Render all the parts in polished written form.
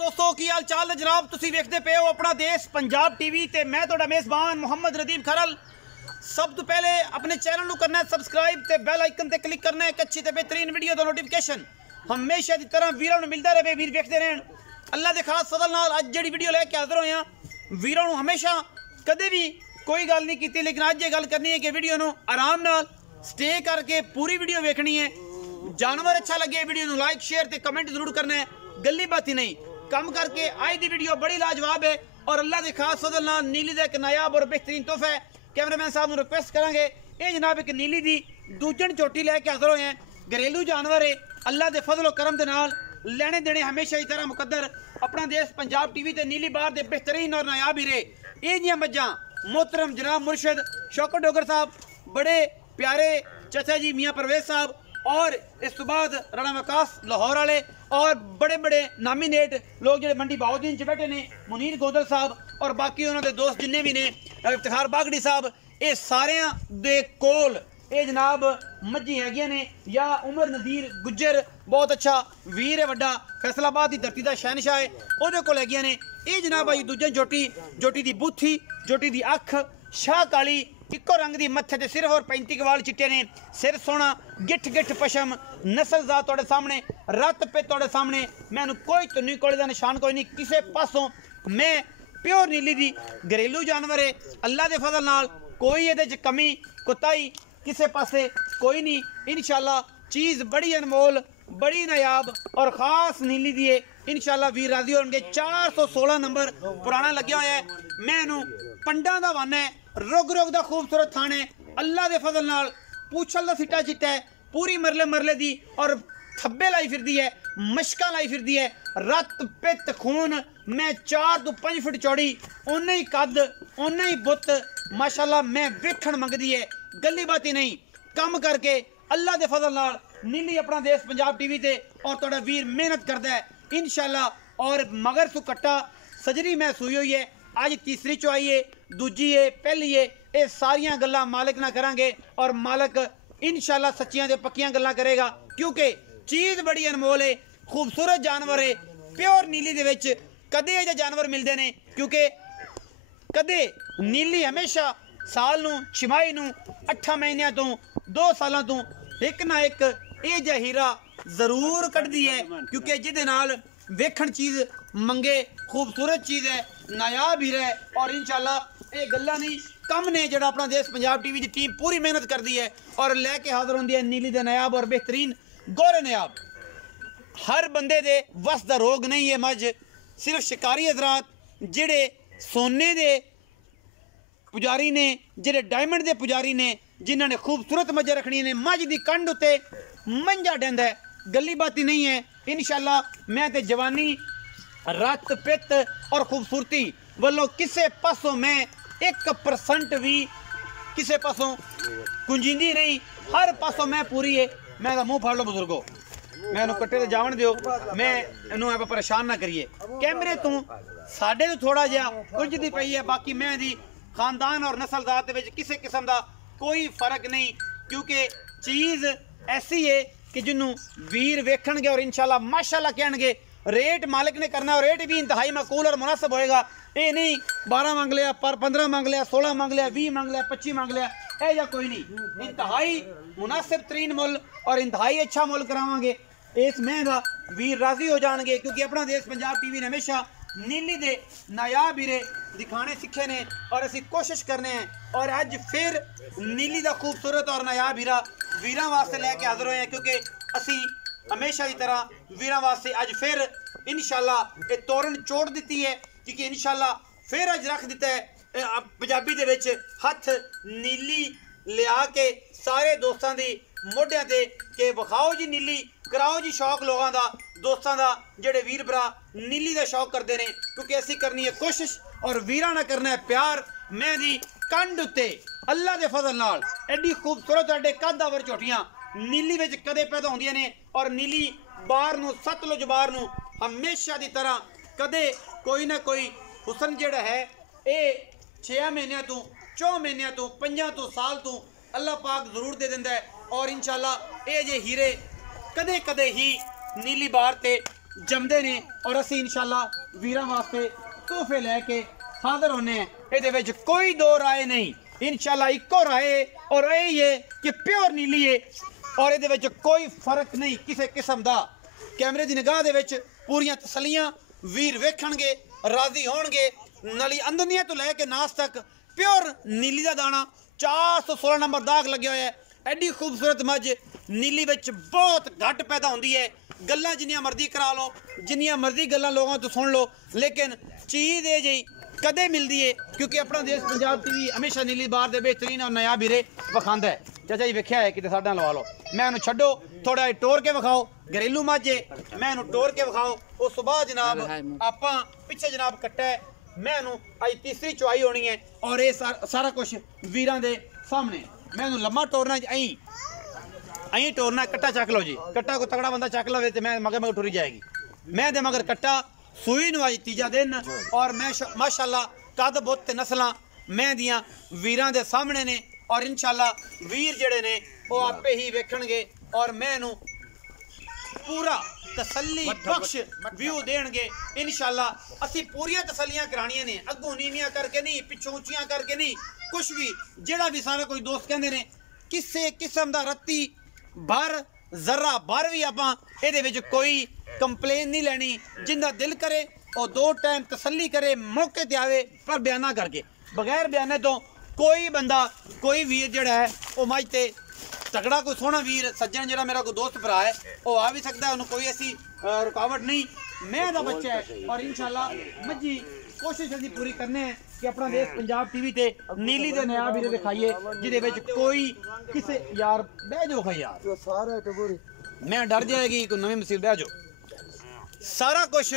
दोस्तों की हाल चाल है जनाब। तुसी वेखदे पे हो अपना देश पंजाब टीवी ते मैं तुहाडा मेज़बान मोहम्मद रदीब खरल। सब तो पहले अपने चैनल को करना है सब्सक्राइब ते बेल आइकन ते क्लिक करना है। एक अच्छी ते बेहतरीन वीडियो दा नोटिफिकेशन हमेशा की तरह वीरों मिलता रहे। वीर वेखते रहन अल्लाह के खास फजल नाल अज जिहड़ी वीडियो लैके हाजिर होए हां। वीरों हमेशा कदे भी कोई गल नहीं की, लेकिन अज ये गल करनी है कि वीडियो नूं आराम नाल स्टे करके पूरी वीडियो वेखनी है। जानवर अच्छा लगे वीडियो नूं लाइक शेयर ते कमेंट जरूर करना है। गल्ली बाती नहीं कम करके आज की वीडियो बड़ी लाजवाब है और अल्लाह के खास फजल नाल नीली का एक नायाब और बेहतरीन तोहफा है। कैमरामैन साहब रिक्वेस्ट करांगे ये जनाब एक नीली की दूजन चोटी लैके हाजिर होए हैं। घरेलू जानवर है, अल्लाह के फजल करम के नाल लेने देने हमेशा की तरह मुकद्दर। अपना देश पंजाब टीवी ते नीली बार दे बेहतरीन और नायाब हीरे ये जियां मज्जां मोहतरम जनाब मुर्शद शौकत डोगर साहब, बड़े प्यारे चाचा जी मियाँ परवेज साहब और इस तो बाद राणा वकास लाहौर वाले और बड़े बड़े नामीनेट लोग जो मंडी बाउद्दीन च बैठे ने, मुनीर गोदल साहब और बाकी उन्होंने दोस्त जिन्ने भी ने, इफ्तिखार बागड़ी साहब, ये सारे दे कोल ये जनाब मज्जी हैगियां ने। या उमर नदीर गुज्जर बहुत अच्छा वीर है, वड्डा फैसलाबाद की धरती का शहनशाह है, वो कोल हैगियां ने। ये जनाब भाई दूजे जोटी, जोटी की बूथी, जोटी की अख शाह काली इको रंग की मत्थे ते सिर्फ और 35 वाल चिट्टे ने, सिर सोना गिठ गिठ पशम नस्ल दा तुहाडे सामने रत पे तुहाडे सामने। मैनू कोई तुन्नी कोले का निशान कोई नहीं किसी पासों। मैं प्योर नीली दी घरेलू जानवर है, अल्लाह के फजल नाल कोई ये कमी कोताही किसी पासे कोई नहीं। इंशाल्लाह चीज़ बड़ी अनमोल बड़ी नायाब और ख़ास नीली दी है। इंशाल्लाह वीर राजी होंगे। 416 नंबर पुराना लग्या हुआ है। मैं इनू पंडा का वन है, रुग रुग का खूबसूरत थान है, अल्लाह के फजल नाल पूछल का सिट्टा चिट्टा है, पूरी मरले मरले दी और थब्बे लाई फिरदी है, मशका लाई फिरदी है, रत पित खून। मैं 4 तो 5 फुट चौड़ी, उन्ना ही कद उन्ना ही बुत माशाल्लाह मैं वेखण मंगदी है। गली बाती नहीं कम करके अल्लाह के फजल नाल नीली अपना देश पंजाब टीवी ते और तुहाडा वीर मेहनत करदा है इंशाल्लाह। और मगर सु कट्टा सजरी मैं सूई हुई है, अज तीसरी चुआई है, दूजी है, पहली है। ये सारिया गल्लां मालिक ना करांगे और मालिक इंशाल्लाह सच्चियां ते पक्कियां गल्लां करेगा, क्योंकि चीज़ बड़ी अनमोल है, खूबसूरत जानवर है। प्योर नीली दे विच कदे ये जानवर मिलते हैं, क्योंकि कदे नीली हमेशा साल नूं छिमाही नूं 8 महीनों तो 2 सालों तो एक ना एक ये जिहा हीरा जरूर कढ़दी है, क्योंकि जिहदे नाल वेखण चीज़ मंगे खूबसूरत चीज़ है, नायाब हीरा है। और इंशाल्लाह ये गल्लां नहीं कम ने जिहड़ा अपना देश पंजाब टीवी की टीम पूरी मेहनत करती है और लैके हाजिर होंदी है नीली दे नायाब और बेहतरीन गोरे नायाब। हर बंदे दे वस दा रोग नहीं है मझ, सिर्फ शिकारी हजरात जिहड़े सोने दे पुजारी ने, जिहड़े डायमंड दे पुजारी ने, जिन्होंने खूबसूरत मझ रखनी ने, मझ की कंड उत्ते मंझा डेंदा है। गली बाती नहीं है। इंशाल्लाह मैं ते जवानी रत पित और खूबसूरती वालों किसी पासों मैं 1% भी किसी पासों कुंजींदी नहीं, हर पासों मैं पूरी है। मैं तो मुँह फाड़ लो बुजुर्गो, मैं कट्टे तो जावन दियो, मैं इनू आप परेशान ना करिए। कैमरे तू साढ़े तो थोड़ा जहा कुंजदी पई है, बाकी मैं दी खानदान और नस्लदार के किसी किस्म का कोई फर्क नहीं, क्योंकि चीज़ ऐसी है कि जिन्हों वीर वेखणगे और इंशाल्लाह माशाल्लाह कहणगे। रेट मालिक ने करना और रेट भी इंतहाई माकूल और मुनासिब होएगा। ये नहीं 12 मंग लिया पर 15 मंग लिया, 16 मंग लिया, 20 मंग लिया, 25 मंग लिया, ऐ या कोई नहीं। इंतहाई मुनासिब तरीन मुल और इंतहाई अच्छा मुल करावांगे। इस महंगा वीर राजी हो जाएंगे, क्योंकि अपना देश पंजाब टीवी ने हमेशा नीली दे नायाब हीरे दिखाने सीखे ने और असी कोशिश करने हैं। और अज फिर नीली का खूबसूरत और नायाब हीरा वीरां वास्ते लैके हाजिर होए हैं, क्योंकि असी हमेशा की तरह वीरां वास्ते अज फिर इंशाल्लाह ये तोरण चोड़ दी है, क्योंकि इंशाल्लाह फिर अज रख दिता है पंजाबी दे विच हथ नीली लिया के सारे दोस्तों की मोढियां ते कि विखाओ जी नीली, कराओ जी शौक लोगों का, दोस्तों का जेडे वीर भरा नीली का शौक करते हैं, क्योंकि असी करनी है कोशिश और वीरां ना करना है प्यार। मैं दी कंड उत्ते अल्लाह के फजल नाल एडी खूबसूरत एडे कदावर झोटियां नीली विच कदे पैदा होंदियां ने और नीली बार नूं सतलुज बार नूं हमेशा की तरह कदे कोई ना कोई हुसन जिहड़ा है ये 6 महीनों तो 4 महीनों तो 5 तो साल तो अल्लाह पाक जरूर दे दिंदा है। और इंशाल्लाह ये जे हीरे कदे कदे ही नीली बार ते जमदे ने और असी इंशाल्लाह वीरां वास्ते तोहफे लैके हाजिर होने हैं। ਇਹਦੇ ਵਿੱਚ कोई दो राय नहीं, इंशाल्लाह इको राय और यही है कि प्योर नीली है और ਇਹਦੇ ਵਿੱਚ कोई फर्क नहीं किसी किस्म ਦਾ। कैमरे की निगाह ਦੇ ਵਿੱਚ पूरियां तसलियां वीर वेखणगे, राजी होणगे। नली अंदरनिया तो लैके नास तक प्योर नीली का दाना 416 नंबर दाग लगे हुए है। एडी खूबसूरत मझ नीली विच बहुत घट पैदा होंदी है। गल्लां जिन्नियां मर्जी करा लो, जिन्नियां मर्जी गल्लां लोगों तो सुन लो, लेकिन चीज़ ये जी कदे मिलती है क्योंकि अपना देश पंजाब टीवी हमेशा नीली बार दे बेहतरीन और नया वीरे विखांदा है। चाचा जी वेख्या है कि साडा लवा लो, मैं उन्हें छड्डो थोड़ा टोर के विखाओ, घरेलू मझ है, मैं उन्हें टोर के विखाओ। उस तो बाद जनाब आपां पिछे जनाब कट्टा है, मैं अज तीसरी चुआई होनी है और ये सारा कुछ वीरां दे सामने। मैं लम्मा टोरना अं टोरना, कट्टा चक लो जी, कट्टा को तगड़ा बंदा चक लवे तो मैं मगर मगर टुरी जाएगी। मैं दे मगर कट्टा सूई नू अज तीजा दिन और मैं माशाल्लाह कद बुत नस्ल मैं दियां वीरां दे सामने ने और इंशाल्लाह वीर जड़े ने वो आपे ही वेखणगे और मैं पूरा तसल्ली बख्श व्यू देणगे। इंशाल्लाह असी पूरियां तसलियां करानियां ने, अगों नीवियां करके नहीं, पिछों उचियां करके नहीं, कुछ भी जेड़ा भी सारा कोई दोस्त कहंदे ने किसी किस्म दा रत्ती भर जरा भर भी आपां इहदे विच कोई कंप्लेन नहीं लैनी। जिंदा दिल करे और दो टाइम तसल्ली करे, मौके ते आवे पर बयाना करके, बगैर बयाने तो कोई बंदा कोई वीर जड़ा है वो मझ ते तगड़ा कोई सोहना वीर सज्जन जरा मेरा कोई दोस्त भरा है वो आ भी सकता है, उन्होंने कोई ऐसी रुकावट नहीं। मैं दा बच्चा है और इंशाल्लाह मजी कोशिश असी पूरी करने हैं कि अपना देश पंजाब टीवी ते नीली दे नया वीरे दिखाइए जिदे विच कोई किसे यार बह जाओ खा यार सारा मैं डर जाएगी कोई नवी मुसीबत बह जाओ। सारा कुछ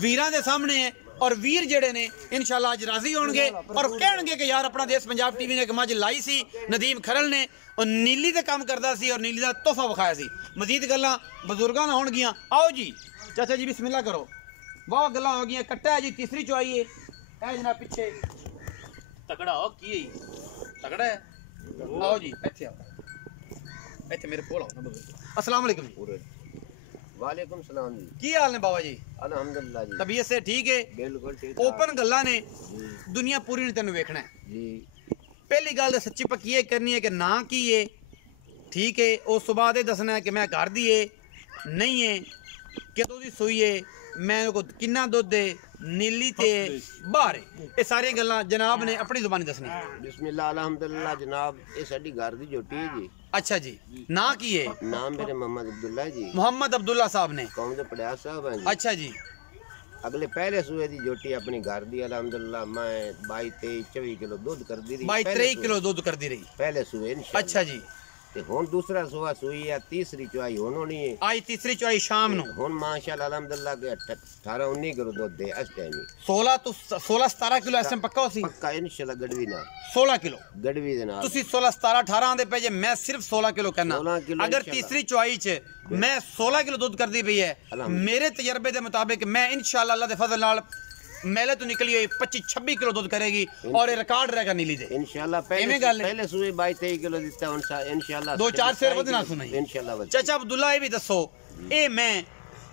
वीरां दे सामने है और वीर जेड़े ने इंशाल्लाह अज राजी होणगे और कहणगे कि यार अपना देश पंजाब टीवी ने एक मझ लाई सी, नदीम खरल ने और नीली ते काम करदा सी और नीली दा तोहफा विखाया सी। मजीद गल्लां बजुर्गां नाल होणगियां। आओ जी चाचा जी बिस्मिल्लाह करो। वाह गल्लां हो गईयां। कट्टा है जी तीसरी चुआई है, ए जनाब पिछे तगड़ा हो की तगड़ा है। आओ जी इत्थे आओ, इत्थे मेरे कोल आओ। अस्सलाम वालेकुम जी। वालेकुम सलाम जी। की हाल ने बाबा जी? अल्हम्दुलिल्लाह जी। तबीयत से ठीक है? बिल्कुल ठीक। ओपन गल्लां ने दुनिया पूरी ने तेन वेखना है जी। पहली गल सच्ची पक्की ये करनी है कि ना की है ठीक है, उस तो बाद दसना है कि मैं घर दी है नहीं है, कदों दी सूई है, मैं को किन्ना दुध है, नीली ते बाहर है, ये सारी गल्लां जनाब ने अपनी जुबानी दसनी। बिस्मिल्लाह अल्हम्दुलिल्लाह जनाब, ये साडी घर दी जोटी है जी। अच्छा जी, ना की है? नाम मेरे मोहम्मद अब्दुल्ला है जी। मोहम्मद अब्दुल्ला साहब ने कौम दे पड़ियाल साहब हैं जी। अच्छा जी। अगले पहले सूए दी जोटी अपनी घर दी अल्हम्दुलिल्लाह मैं 22 23 24 किलो दूध कर दी रही। 22 23 किलो दूध कर दी रही पहले सूए इंशाल्लाह। अच्छा जी। ते हुन दूसरा सूआ सूई है, तीसरी चुआई हुन होनी है। आज तीसरी चुआई शाम नु हुन माशाल्लाह अल्हम्दुलिल्लाह के 18 19 किलो दूध दे इस टाइम 16 तो 16 17 किलो इस टाइम पक्का होसी। पक्का इंशाल्लाह गड़वी ना 16 किलो गड़वी दे नाल तुसी 16 17 18 आंदे पे जे मैं सिर्फ 16 किलो कहना। 16 किलो अगर इंशाल्लाह। तीसरी चुआई च मैं 16 किलो दूध कर दी पई है, मेरे तजर्बे के मुताबिक मैं इंशाल्लाह अल्लाह दे फजल नाल मेले तो निकली हुई 25 26 किलो दूध करेगी और ये रिकॉर्ड रहेगा नीली दे इंशाल्लाह। पहले सूए 22 23 किलो दिता इंशाल्लाह। 2-4 शेर वध ना सुनाई इंशाल्लाह। चाचा अब्दुल्ला ये भी दसो ए मैं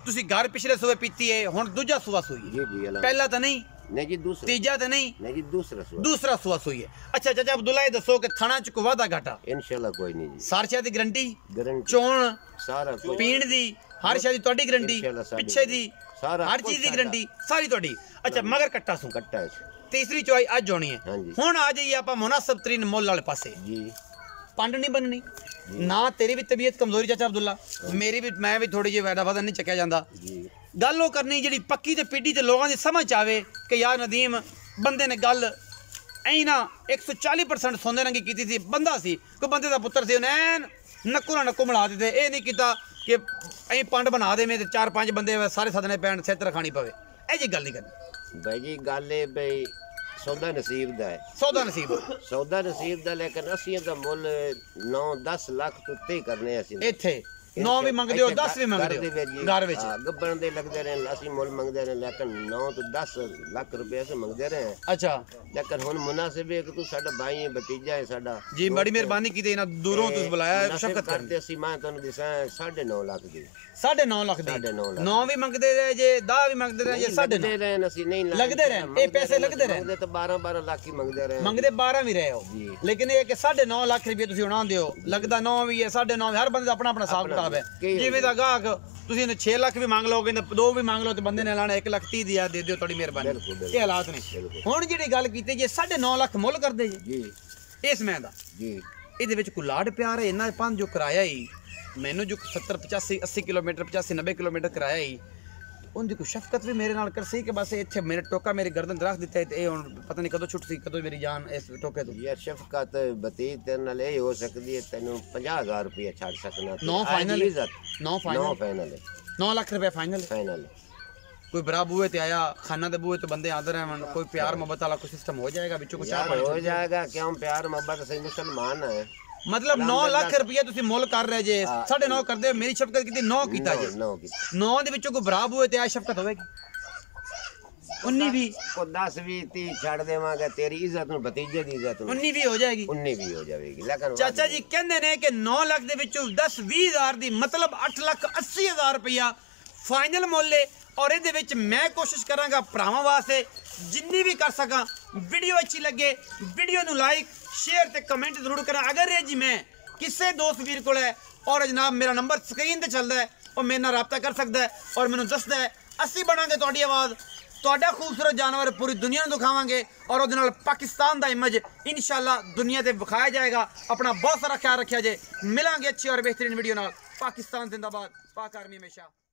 तुसी घर पिछले सूए पीती है हुन दूजा सूआ सूई जी जी अल्लाह। पहला तो नहीं नहीं जी दूसरा। तीजा तो नहीं जी दूसरा सूआ। दूसरा सूआ सूई है। अच्छा चाचा अब्दुल्ला ये दसो कि थाना च कोई वादा घाटा इंशाल्लाह कोई नहीं जी। सारशा दी गारंटी गारंटी चोण सारा कुछ पीण दी हर शे दी तोड़ी गारंटी इंशाल्लाह साडी पिछे दी सारा हर चीज दी गारंटी सारी तोड़ी। अच्छा मगर कट्टा सू कट्टा है तीसरी चुआई अज होनी है। हाँ जी। हुन आ जाइए आप मुनासिब तरीन मुल वाले पासे जी। पंड नहीं बननी ना तेरी भी तबीयत कमजोरी चाचा अब्दुल्ला मेरी भी मैं भी थोड़ी जी वैदा वजन नहीं चक्या जाता। जी गल वो करनी जी पक्की ते पीढ़ी ते लोगों की समझ आवे कि यार नदीम बंदे ने गल ऐ ना 140% सोंदे रंगी की थी, बंदा सी कोई बंदे का पुत्र सी उन्हें नक्कू ना नक्कू मिला देते ये नहीं किया कि अं पंड बना दे में 4-5 बंदे सारे सदने पैन सिर रखानी पवे ए जी गल नहीं करनी भाई जी गल है भाई सौदा नसीब दा है। सौदा नसीब सौदा नसीब दा लेकिन असी दा मुल 9-10 लाख तो ते करने असी इत्थे 9 ਵੀ ਮੰਗਦੇ ਹੋ 10 ਵੀ ਮੰਗਦੇ ਹੋ ਘਰ ਵਿੱਚ ਗੱਬਣ ਦੇ ਲੱਗਦੇ ਰਹੇ ਅਸੀਂ ਮੁੱਲ ਮੰਗਦੇ ਰਹੇ ਲੇਕਿਨ 9 ਤੋਂ 10 ਲੱਖ ਰੁਪਏ ਸੇ ਮੰਗਦੇ ਰਹੇ ਅੱਛਾ ਲੇਕਿਨ ਹੁਣ ਮੁਨਾਸਿਬ ਹੈ ਕਿ ਤੂੰ ਸਾਡਾ ਭਾਈ ਹੈ ਭਤੀਜਾ ਹੈ ਸਾਡਾ ਜੀ ਬੜੀ ਮਿਹਰਬਾਨੀ ਕੀਤੀ ਇਹਨਾਂ ਦੂਰੋਂ ਤੁਸੀਂ ਬੁਲਾਇਆ ਸ਼ਫਕਤ ਕਰਦੇ ਅਸੀਂ ਮੈਂ ਤੁਹਾਨੂੰ ਦਿਸਾਂ 9.5 ਲੱਖ ਦੀ 9.5 ਲੱਖ ਦੀ 9.5 ਲੱਖ 9 ਵੀ ਮੰਗਦੇ ਰਹੇ ਜੇ 10 ਵੀ ਮੰਗਦੇ ਰਹੇ ਜੇ 9.5 ਰਹੇ ਅਸੀਂ ਨਹੀਂ ਲੱਗਦੇ ਰਹੇ ਇਹ ਪੈਸੇ ਲੱਗਦੇ ਰਹੇ ਮੰਗਦੇ ਤਾਂ 12 ਲੱਖ ਹੀ ਮੰਗਦੇ ਰਹੇ ਮੰਗਦੇ 12 ਵੀ ਰਹੇ ਹੋ ਲੇਕਿਨ ਇਹ ਕਿ 9.5 ਲੱਖ ਰੁਪਏ ਤੁਸੀਂ ਉਣਾ ਦਿਓ ਲੱਗਦਾ 9 ਵੀ ਹੈ 9.5 ਹਰ ਬੰਦੇ ਦਾ ਆਪਣਾ ਆਪਣਾ ਹਿਸਾਬ ਕਿਤਾਬ ਹੈ ਜਿਵੇਂ ਦਾ ਗਾਹਕ ਤੁਸੀਂ ਇਹਨੂੰ 6 ਲੱਖ ਵੀ ਮੰਗ ਲਓਗੇ ਤੇ 2 ਵੀ ਮੰਗ ਲਓ ਤੇ ਬੰਦੇ ਨੇ ਲਾਣਾ 1,30,000 ਦੀ ਦੇ ਦਿਓ ਤੁਹਾਡੀ ਮਿਹਰਬਾਨੀ ਇਹ ਹਾਲਾਤ ਨੇ ਹੁਣ ਜਿਹੜੀ ਗੱਲ ਕੀਤੀ ਜੇ 9.5 ਲੱਖ ਮੁੱਲ ਕਰਦੇ ਜੀ ਇਸ ਮੈਂ ਦਾ ਜੀ ਇਹਦੇ ਵਿੱਚ ਕੋਈ ਲਾਡ ਪਿਆਰ ਹੈ ਇਹਨਾਂ ਪੰਜ ਜੋ ਕਿਰਾਇਆ ਹੀ ਮੈਨੂੰ ਜੋ 70 85 80 ਕਿਲੋਮੀਟਰ 85 90 ਕਿਲੋਮੀਟਰ ਕਿਰਾਇਆ ਹੀ ਉਹਦੀ ਕੋਈ ਸ਼ਫਕਤ ਵੀ ਮੇਰੇ ਨਾਲ ਕਰ ਸੀ ਕਿ ਬਸ ਇੱਥੇ ਮੇਰੇ ਟੋਕਾ ਮੇਰੀ ਗਰਦਨ ਰੱਖ ਦਿੱਤਾ ਤੇ ਇਹ ਹੁਣ ਪਤਾ ਨਹੀਂ ਕਦੋਂ ਛੁੱਟ ਸੀ ਕਦੋਂ ਮੇਰੀ ਜਾਨ ਇਸ ਟੋਕੇ ਤੋਂ ਯਾਰ ਸ਼ਫਕਤ ਬਤੀ ਤੇਰੇ ਨਾਲ ਇਹ ਹੋ ਸਕਦੀ ਹੈ ਤੈਨੂੰ 50000 ਰੁਪਏ ਛੱਡ ਸਕਣਾ 9 ਫਾਈਨਲ 9 ਫਾਈਨਲ 9 ਲੱਖ ਰੁਪਏ ਫਾਈਨਲ ਫਾਈਨਲ ਕੋਈ ਬਰਾ ਬੂਏ ਤੇ ਆਇਆ ਖਾਨਾ ਦੇ ਬੂਏ ਤੇ ਬੰਦੇ ਆਦਰ ਰਹਿਣ ਕੋਈ ਪਿਆਰ ਮੁਹੱਬਤ ਵਾਲਾ ਕੋਈ ਸਿਸਟਮ ਹੋ ਜਾਏਗਾ ਵਿੱਚੋਂ ਕੁਝ ਹੋ ਜਾਏਗਾ ਕਿਉਂ ਪਿਆਰ ਮੁਹੱਬਤ ਅਸੀਂ ਮੁਸਲਮਾਨ ਹੈ मतलब 9 ਲੱਖ ਰੁਪਏ ਤੁਸੀਂ ਮੁੱਲ ਕਰ ਰਹੇ ਜੇ 9.5 ਕਰਦੇ ਮੇਰੀ ਸ਼ਫਕਤ ਕੀਤੀ 9 ਕੀਤਾ ਜੇ 9 ਦੇ ਵਿੱਚੋਂ ਕੋਈ ਬਰਾਬ ਹੋਏ ਤੇ ਆ ਸ਼ਫਕਤ ਹੋਵੇਗੀ 19 ਵੀ ਕੋ 10 20 30 ਛੱਡ ਦੇਵਾਂਗਾ ਤੇਰੀ ਇੱਜ਼ਤ ਨੂੰ ਭਤੀਜੇ ਦੀ ਇੱਜ਼ਤ ਨੂੰ 19 ਵੀ ਹੋ ਜਾਏਗੀ 19 ਵੀ ਹੋ ਜਾਵੇਗੀ ਲੇਕਿਨ ਚਾਚਾ ਜੀ ਕਹਿੰਦੇ ਨੇ ਕਿ 9 ਲੱਖ ਦੇ ਵਿੱਚੋਂ 10 20 ਹਜ਼ਾਰ ਦੀ ਮਤਲਬ 8,80,000 ਰੁਪਇਆ ਫਾਈਨਲ ਮੁੱਲ ਹੈ ਔਰ ਇਹਦੇ ਵਿੱਚ ਮੈਂ ਕੋਸ਼ਿਸ਼ ਕਰਾਂਗਾ ਭਰਾਵਾਂ ਵਾਸਤੇ ਜਿੰਨੀ ਵੀ ਕਰ ਸਕਾਂ ਵੀਡੀਓ ਅੱਛੀ ਲੱਗੇ ਵੀਡੀਓ ਨੂੰ ਲਾਈਕ शेयर ते कमेंट जरूर करें अगर ये जी मैं किसी दोस्त वीर को है और जनाब मेरा नंबर स्क्रीन ते चलता है और मेरे नाल राबता कर सकता है और मैनू दसदा है असी बनांगे तुहाडी आवाज़ तुहाडा खूबसूरत जानवर पूरी दुनिया नूं दिखावांगे और उहदे नाल पाकिस्तान दा इमेज इंशाअल्लाह दुनिया ते विखाया जाएगा अपना बहुत सारा ख्याल रखिया जे मिलांगे अच्छी और बेहतरीन वीडियो नाल पाकिस्तान जिंदाबाद पाक आर्मी हमेशा